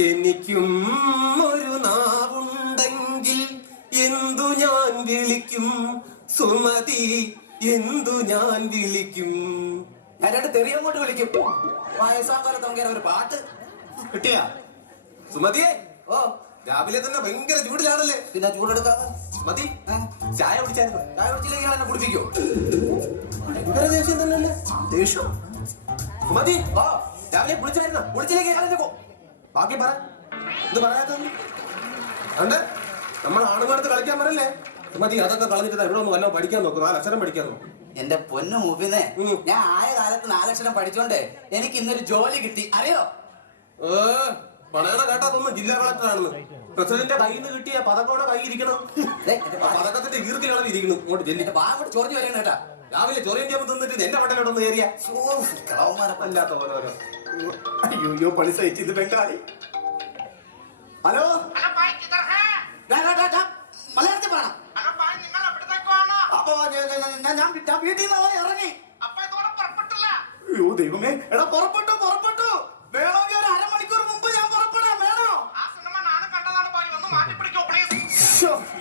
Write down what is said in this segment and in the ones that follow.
എനിക്കും ഒരു നാവുണ്ടെങ്കിൽ എന്തു ഞാൻ വിളിക്കും സുമതി, എന്തു ഞാൻ വിളിക്കും. ഞാൻ രണ്ട് തെറിയങ്ങോട്ട് വിളിക്കും. വയസ്സാകാലത്ത് അങ്ങനെ ഒരു പാട്ട് കിട്ടിയ സുമതിയെ? ഓ, രാവിലെ തന്നെ ഭയങ്കര ചൂടിലാണല്ലേ. പിന്നെ ചൂടെടുക്കാതെ മതി. ചായ കുടിച്ചായിരുന്നു? ചായ കുടിച്ചില്ലെങ്കിൽ എന്നെ കുടിപ്പിക്കോ? ഭയങ്കര ദേഷ്യം തന്നെയല്ലേ. ദേഷ്യം സുമതി, ഓ, രാവിലെ കുളിച്ചായിരുന്നോ? കുടിച്ചില്ലെങ്കിൽ എന്നെ പോ. ബാക്കി പറ. ഇത് പറയാത്തത് അണ്ട് നമ്മൾ ആണുങ്ങളടുത്ത് കളിക്കാൻ പറയല്ലേ. സുമതി, അതൊക്കെ കളഞ്ഞിട്ട് ഇവിടെ ഒന്ന് വല്ലോ പഠിക്കാൻ നോക്കും. 4 അക്ഷരം പഠിക്കാൻ നോക്കും. എന്റെ പൊന്നു മൂപ്പിന്നെ, ഞാൻ ആയ കാലത്ത് 4 അക്ഷരം പഠിച്ചോണ്ടേ എനിക്ക് ഇന്നൊരു ജോലി കിട്ടി, അറിയോ? പണയണ കേട്ടാതൊന്നും ജില്ലാ കളക്ടറാണെന്ന്. പ്രസിഡന്റിന്റെ കയ്യിൽ നിന്ന് കിട്ടിയ പതക്കോടെ കൈ ഇരിക്കണം. പതക്കത്തിന്റെ ഈർക്കിലാണ് ഇരിക്കണം. ഇങ്ങോട്ട് ചെല്ലി വാങ്ങോട്ട് ചൊറിഞ്ഞു വരണം കേട്ടാ. രാവിലെ ചൊറിയൻ ചെയ്യുമ്പോൾ തിന്നിട്ട് എന്റെ മണ്ടലോട്ടൊന്ന് കയറിയ കളവന്മാരല്ലാത്ത ഓരോരോ. അയ്യോ പണി സഹിച്ചു. ഇത് ബംഗാളി. ഹലോ, മലയാളത്തിൽ പറയണം. അപ്പൊ ഞാൻ വീട്ടിൽ നിന്ന് ഇറങ്ങി. അയ്യോ ദൈവമേ, എടാ പുറപ്പെട്ടു. വേണമെങ്കിൽ ഒരു അരമണിക്കൂർ മുമ്പ് ഞാൻ പുറപ്പെടാം. വേണോ?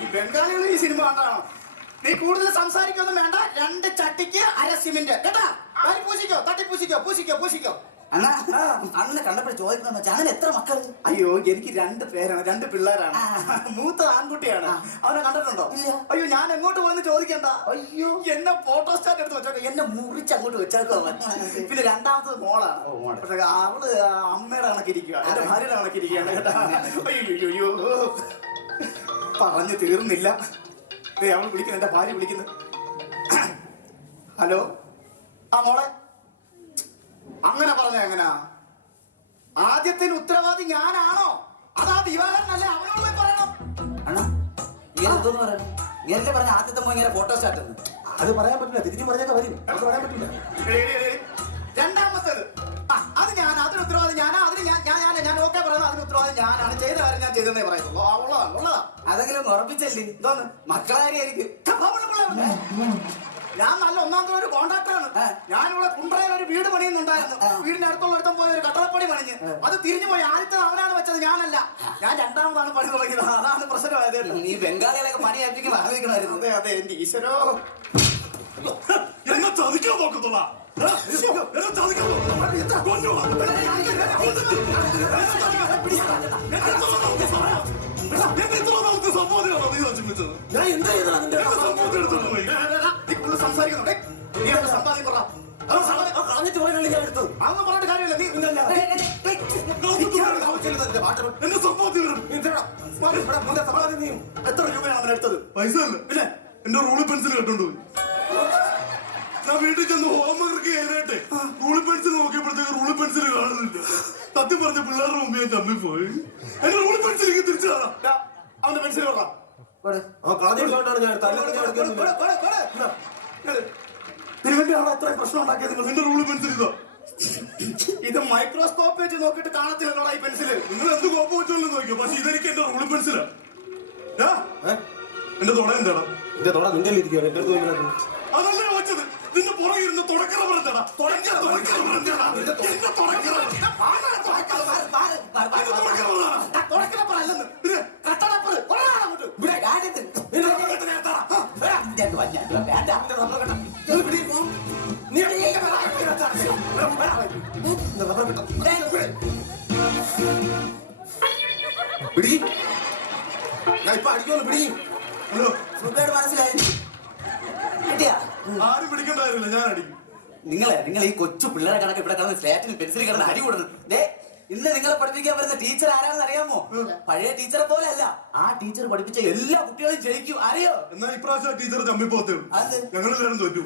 ഈ ബംഗാളികൾ ഈ സിനിമ കണ്ടാണോ? നീ കൂടുതൽ സംസാരിക്കൊന്നും വേണ്ട. 2 ചട്ടിക്ക് 1/2 സിമന്റ് കേട്ടാ. പൂശിക്കോ. അന്ന് കണ്ടപ്പോൾ ചോദിക്കുന്ന ചാനൽ എത്ര മക്കൾ? അയ്യോ, എനിക്ക് 2 പേരാണ്, 2 പിള്ളേരാണ്. മൂത്ത ആൺകുട്ടിയാണ്. അവനെ കണ്ടിട്ടുണ്ടോ? ഇല്ല. അയ്യോ, ഞാൻ എങ്ങോട്ട് പോയെന്ന് ചോദിക്കണ്ട. അയ്യോ, എന്നെ ഫോട്ടോ സ്റ്റാറ്റ് എടുത്ത് വെച്ചോക്കെ. എന്നെ മുറിച്ച് അങ്ങോട്ട് വെച്ചേക്കോ. പിന്നെ 2ാമത്തത് മോളാണ്. പക്ഷെ അവള് അമ്മയുടെ കണക്കിരിക്കുക, എന്റെ ഭാര്യയുടെ കണക്കിരിക്കുകയാണ് കേട്ടാ. അയ്യോ, പറഞ്ഞു തീർന്നില്ല. അവൾ വിളിക്കുന്നു, എന്റെ ഭാര്യ വിളിക്കുന്നു. ഹലോ, ആ മോളെ. അങ്ങനെ പറഞ്ഞ എങ്ങനാ? ആദ്യത്തിന് ഉത്തരവാദി ഞാനാണോ? അതാ ദിവാകരനല്ലേ? അവനോട് പോയി പറയണം. അണ്ണാ, ഇതെന്തോന്ന് പറയണം? ഇങ്ങനെ പറഞ്ഞ ആദ്യത്തെ മോൻ ഇങ്ങനെ ഫോട്ടോ സ്റ്റാറ്റ്. അത് പറയാൻ പറ്റില്ല. തിരിച്ചു പറഞ്ഞൊക്കെ വരും. അത് പറയാൻ പറ്റില്ല. 2ാമത്തേത് അത് ഞാൻ. അതിന് ഉത്തരവാദി ഞാനാ. അതിന് ഞാൻ ഓക്കെ പറയുന്നത്. അതിന് ഉത്തരവാദി ഞാനാണ്. ചെയ്ത കാര്യം ഞാൻ ചെയ്തെന്നേ പറയുള്ളൂ. ഉള്ളതാ. അതെങ്കിലും ഉറപ്പിച്ചല്ലേ? എന്തോന്ന് മക്കളായിരിക്കും. ഞാൻ നല്ല 1ാം തരം ഒരു കോൺട്രാക്ടറാണ്. ഞാനിവിടെ കുണ്ടറയിൽ ഒരു വീട് പണിയുന്നുണ്ടായിരുന്നു. വീടിന്റെ അടുത്തുള്ളടത്തും പോയി ഒരു കട്ടളപ്പണി പണിഞ്ഞ് അത് തിരിഞ്ഞു പോയി. ആദ്യത്തെ അവനാണ് വെച്ചത്, ഞാനല്ല. ഞാൻ 2ാമതാണ് പണി തുടങ്ങിയത്. അതാണ് പ്രശ്നമായത്. നീ ബംഗാളികളൊക്കെ പണി ഏൽപ്പിക്കുമ്പോൾ ആലോചിക്കണമായിരുന്നു. അതെ എന്റെ ഈശ്വരോ. എന്നെ ചതിക്കാൻ നോക്കത്തുള്ള ഞാൻ എന്താ ചെയ്തത്? സംസാരിക്കുന്നുണ്ടേ. നീ സമ്പാദ്യം പറ. കളഞ്ഞിട്ട് പോയാലും ഞാൻ എടുത്തു. അതൊന്നും പറഞ്ഞിട്ട് കാര്യമില്ല. നീ എന്നെ സമ്പാദ്യം എത്ര രൂപയാണ് അവൻ എടുത്തത്? പൈസ അല്ല, പിന്നെ എന്റെ റൂളി പെൻസിൽ കെട്ടുകൊണ്ടുപോയി. ഞാൻ വീട്ടിൽ ചെന്ന് ഹോംവർക്ക് ചെയ്യാനായിട്ട് റൂളി പെൻസിൽ നോക്കിയപ്പോഴത്തേക്ക് റൂളി പെൻസിൽ കാണുന്നില്ല. സത്യം പറഞ്ഞ പിള്ളേരുടെ മുമ്പ് ഞാൻ തമ്മിൽ പോയി. എന്റെ റൂളി പെൻസിൽ തിരിച്ചു കാണാം. അവന്റെ പെൻസിൽ കൊള്ളാം. കളഞ്ഞിട്ടുകൊണ്ടാണ് ഞാൻ നിങ്ങളുടെ അവിടെ എത്ര പ്രശ്നം ഉണ്ടാക്കിയത് നിങ്ങൾ? എന്റെ റൂളി പെൻസിൽ ഇതാ. ഇത് മൈക്രോസ്കോപ്പ് വെച്ച് നോക്കിയിട്ട് കാണത്തില്ലല്ലോടാ ഈ പെൻസില്. നിങ്ങൾ എന്ത് കോപ്പം വെച്ചോളൂ നോക്കിയോ, പക്ഷെ ഇതെനിക്ക് എന്റെ റൂളി പെൻസിലാ. എന്റെ തുട എന്താടാ? എന്റെ തൊട നിന്റെ ഇരിക്കുക. എന്റെ അടുത്ത് അതല്ലേ വെച്ചത്. നിന്റെ പുറകെ ഇരുന്ന് തുടക്കറ പറഞ്ഞാടാ. പിടി. ഞാൻ ഇപ്പൊ അടിക്കോളൂ. പിടി. മനസ്സിലായി കിട്ടിയാ? ആരും പിടിക്കണ്ടായിരുന്നില്ല, ഞാൻ അടിക്കും. നിങ്ങൾ ഈ കൊച്ചു പിള്ളേരെ കണക്ക് ഇവിടെ കിടന്ന് ഫ്ലാറ്റിൽ പെൻസിൽ കിടന്ന് അടി കൊടുക്കുന്നു. ഇന്ന് നിങ്ങളെ പഠിപ്പിക്കാൻ വരുന്ന ടീച്ചർ ആരാണെന്ന് അറിയാമോ? പഴയ ടീച്ചറെ പോലെ അല്ല. ആ ടീച്ചർ പഠിപ്പിച്ച എല്ലാ കുട്ടികളും ജയിക്കും, അറിയോ? എന്നാ ഇപ്രാവശ്യം ടീച്ചർ ചമ്മിപ്പോത്തേ ഞങ്ങളെല്ലാരും തോറ്റു.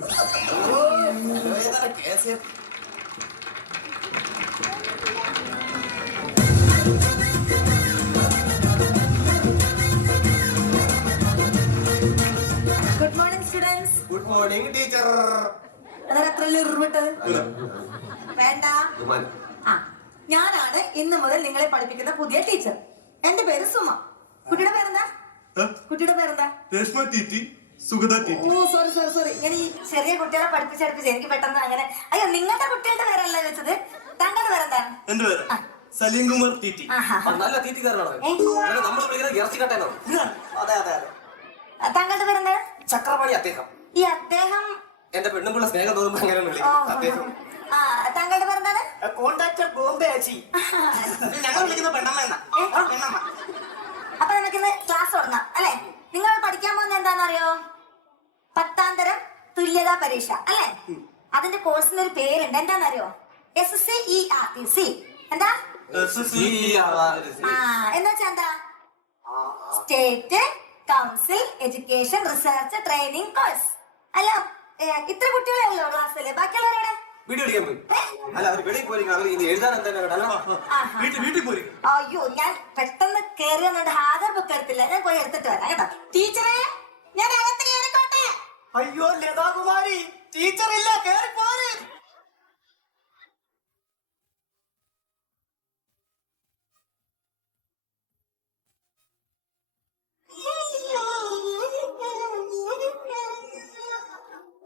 Good morning students. Good morning teacher. വേണ്ട. ഞാനാണ് ഇന്ന് മുതൽ നിങ്ങളെ പഠിപ്പിക്കുന്ന പുതിയ ടീച്ചർ. എന്റെ പേര് സുമ. കുട്ടിയുടെ പേരെന്താ? രേഷ്മ ടീറ്റി, സുഗത ടീറ്റി. ഓ സോറി. ഞാൻ ഈ ചെറിയ കുട്ടികളെ പഠിപ്പിച്ചെടുപ്പിച്ച് എനിക്ക് പെട്ടെന്ന് അങ്ങനെ. അയ്യോ, നിങ്ങളുടെ കുട്ടികളുടെ പേരല്ല വെച്ചത്. താങ്കളുടെ പേരെന്താ? എന്റെ പേര് സലീം കുമാർ ടി. ആഹാ. നല്ല തീറ്റിക്കാരനാണ് ഏ? നമ്മൾ വിളിക്കുന്നത് ഇറച്ചി കട്ടേനാണ്. അതെ അതെ അതെ. താങ്കളുടെ പേരെന്താണ്? ചക്രപാണി അദ്ദേഹം. ഈ അദ്ദേഹം എന്റെ പെണ്ണുമ്പിള്ള സ്നേഹം തോന്നുമ്പോ അങ്ങനെ ഓ, വിളിക്കും അദ്ദേഹം. ആ, താങ്കളുടെ പേരെന്താണ്? കോൺട്രാക്ടർ ബോംബെ ആച്ചി. ഞങ്ങൾ വിളിക്കുന്ന പെണ്ണമ്മ എന്നാ. പെണ്ണമ്മ. അപ്പൊ നമുക്കിന്ന് ക്ലാസ് തുടങ്ങാം അല്ലെ? നിങ്ങൾ പഠിക്കാൻ പോകുന്നത് എന്താണെന്നറിയോ? 10ാം തരം തുല്യതാ പരീക്ഷ അല്ലെ? അതിന്റെ കോഴ്സിന് ഒരു പേരുണ്ട്. എന്താണെന്നറിയോ? SCERTC. എന്താ? എന്ന് വെച്ചാ എന്താ? State council education research training course. അല്ല, ഇത്ര കുട്ടികളെ ഉള്ളൂ ക്ലാസ്സില്? ബാക്കിയുള്ളവരുടെ വീഡിയോ എടുക്കാൻ പോയി. അല്ല അവർ വെളിയിൽ പോയി അവർ ഇത് എഴുതാൻ എന്താ വീട്ടിൽ പോയി. അയ്യോ, ഞാൻ പെട്ടെന്ന് കയറി വന്നിട്ട് ഹാജർ ബുക്ക് എടുത്തില്ല. ഞാൻ പോയി എടുത്തിട്ട് വരാം കേട്ടോ. ടീച്ചറെ, ഞാൻ അകത്ത് കയറിക്കോട്ടെ? അയ്യോ ലതാകുമാരി, ടീച്ചർ ഇല്ല, കേറി പോര്.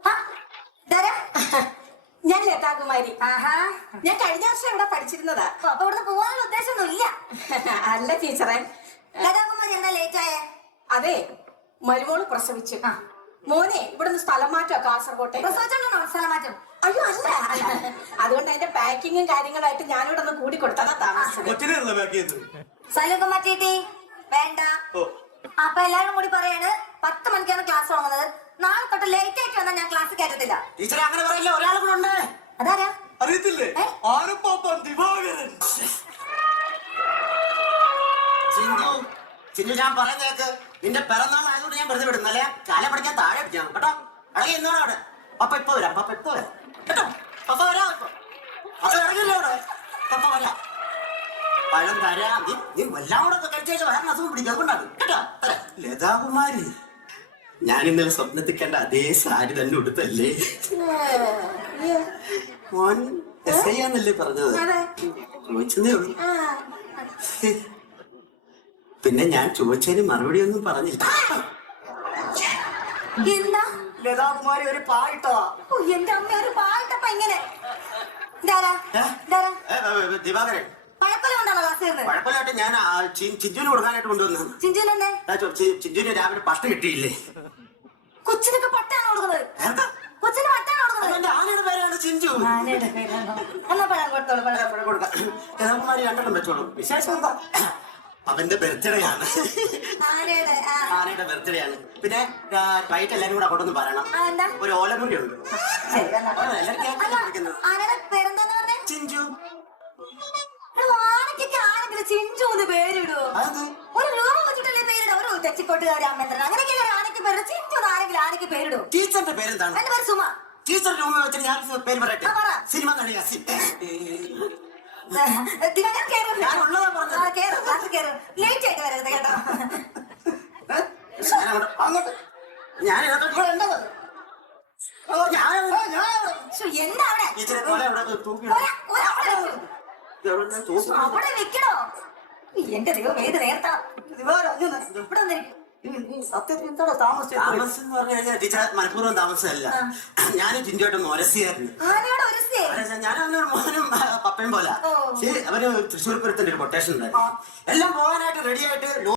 ആ, ധാരാ. ഞാൻ ലതാകുമാരി. ആഹാ, ഞാൻ കഴിഞ്ഞ വർഷം ഇവിടെ പഠിച്ചിരുന്നതാ. അപ്പൊ ഇവിടുന്ന് പോകാനുള്ള ഉദ്ദേശമൊന്നും ഇല്ല. അല്ല ടീച്ചറെ, ലതാകുമാരി എന്താ ലേറ്റ് ആയേ? അതെ മരുമോള് പ്രസവിച്ചു. മോനെ ഇവിടുന്ന് സ്ഥലം മാറ്റം കാസർകോട്ടെ. പ്രസവിച്ചോണ്ടോ സ്ഥലം മാറ്റം? അയ്യോ അല്ല, അതുകൊണ്ട് അതിന്റെ പാക്കിങ്ങും കാര്യങ്ങളായിട്ട് ഞാനിവിടെ ഒന്ന് കൂടി കൊടുത്തതാ താമസിച്ചത്. കൊച്ചിനെയല്ല ബാക്കി ചെയ്തത്. സലൂക്ക് മാറ്റിയിട്ടേ വേണ്ട. അപ്പൊ എല്ലാവരും കൂടി പറയാണ് 10 മണിക്കാണ് ക്ലാസ് തുടങ്ങുന്നത്. നാളെ തൊട്ട് ലേറ്റ് ആയിട്ട് വന്നാൽ ഞാൻ ക്ലാസ് കയറ്റത്തില്ല. ടീച്ചറെ അങ്ങനെ പറയില്ല, ഒരാൾ കൂടെ ഉണ്ട്. അതാരാ? അറിയത്തില്ലേ? ആരപ്പാപ്പൻ ദിവാകരൻ. ചിഞ്ചു, ചിഞ്ചു ഞാൻ പറയുന്നേക്ക്. നിന്റെ പിറന്നാൾ ആയതുകൊണ്ട് ഞാൻ വെറുതെ വിടുന്നല്ലേ. കാല പഠിക്കാൻ താഴെ അടിച്ചാണ് കേട്ടോ. ഇറങ്ങി എന്നോട് അവിടെ. പപ്പ ഇപ്പൊ വരാം, പപ്പ ഇപ്പൊ വരാം കേട്ടോ. പപ്പ വരാം ഇപ്പൊ. അത് ഇറങ്ങില്ലേ അവിടെ. പപ്പ വരാം. പഴം തരാം. നീ എല്ലാം കൂടെ കഴിച്ചു വരാൻ അസുഖം പിടിക്കും. അതുകൊണ്ടാണ് കേട്ടോ. ലതാകുമാരി, ഞാൻ ഇന്നലെ സ്വപ്നത്തിൽ കണ്ട അതേ സാരി തന്നെ ഉടുത്തല്ലേ? മോൻ SI ആന്നല്ലേ പറഞ്ഞത്? ചോദിച്ചതേ ഉള്ളൂ. പിന്നെ ഞാൻ ചോദിച്ചതിന് മറുപടി ഒന്നും പറഞ്ഞില്ല. എന്താ? ലതാകുമാരി ഒരു പായിട്ടോ. ഓ, എന്റെ അമ്മ ഒരു പാട്ടപ്പ ഇങ്ങനെ. ധാരാ, ധാരാ. ദിവാകരൻ, പഴക്കൊല കൊണ്ടാണോ ക്ലാസ് ചെയ്യുന്നത്? കുഴപ്പമില്ലാട്ട് ഞാൻ ചിഞ്ചുവിന് കൊടുക്കാനായിട്ട് കൊണ്ടുവന്നു. ചിഞ്ചുനെന്നെ ചിഞ്ചുവിന് രാവിലെ പഷ്ട കിട്ടിയില്ലേ? കൊച്ചിനൊക്കെ പട്ടാണ് കൊടുക്കുന്നത്. എന്താ? കൊച്ചിന് പട്ടാണ് കൊടുക്കുന്നത്. എന്റെ ആനയുടെ പേരാണ് ചിഞ്ചു. ആനയുടെ പേരാണോ? എന്നാ പഴം കൊടുത്തോളൂ. പഴം കൊടുക്കാം. ലതാകുമാരി രണ്ടെണ്ണം വെച്ചോളൂ. വിശേഷം എന്താ? അവന്റെ ബർത്ത്ഡേ ആണ്. ആനയുടെ. ആനയുടെ ബർത്ത്ഡേ ആണ്. പിന്നെ വൈകിട്ട് എല്ലാരും കൂടെ അങ്ങോട്ടൊന്ന് പറയണം. എന്താ? ഒരു ഓലമുറി ഉണ്ട്. ശരി, എന്നാ. അല്ല, ആനയുടെ പേരെന്താന്ന് പറഞ്ഞേ? ചിഞ്ചു. ആനയ്ക്കൊക്കെ ആരെങ്കിലും ചിഞ്ചു എന്ന് പേരിടുവോ? അത് ഒരു രൂപം വെച്ചിട്ടല്ലേ പേരിടും? ഒരു തെച്ചിക്കോട്ടുകാരി അമ്മേന്ദ്രൻ അങ്ങനെയൊക്കെ ആനയ്ക്ക് പേര്. ചിഞ്ചു എന്ന് ആരെങ്കിലും ആനയ്ക്ക് പേരിടും? ടീച്ചറിന്റെ പേരെന്താണ്? എന്റെ പേര് സുമ. ടീച്ചർ രൂപ വെച്ചിട്ട് ഞാൻ പേര് പറയട്ടെ. പറ. സിനിമ നടിയാ. ദിവസം കേറും. ഞാൻ ഉള്ളതാ പറഞ്ഞത്. കേറും, ക്ലാസ് കേറും. ലേറ്റ് ആയിട്ട് വരരുത് കേട്ടോ. അങ്ങോട്ട് ഞാൻ ശ്ശോ, എന്താ അവിടെ? ടീച്ചറെ പോലെ അവിടെ തൂക്കി അവിടെ വെക്കണോ? എന്റെ ദൈവം ഏത് നേരത്താ ഇവിടെ വന്നിരിക്കും. സത്യത്തിൽ എന്താണോ താമസം എന്ന് പറഞ്ഞു കഴിഞ്ഞാൽ ടീച്ചർ മനഃപൂർവ്വം താമസമല്ല. ഞാനും ചിഞ്ചുവായിട്ടും ഒരസിയായിരുന്നു. ആനയോട് ഒരുസേ. ഞാനൊരു മോനും പപ്പയും പോലെ. അവന് തൃശ്ശൂർ പൂരത്തിന്റെ ഒരു കൊട്ടേഷൻ ഉണ്ടായിരുന്നു. എല്ലാം പോകാനായിട്ട് റെഡി ആയിട്ട്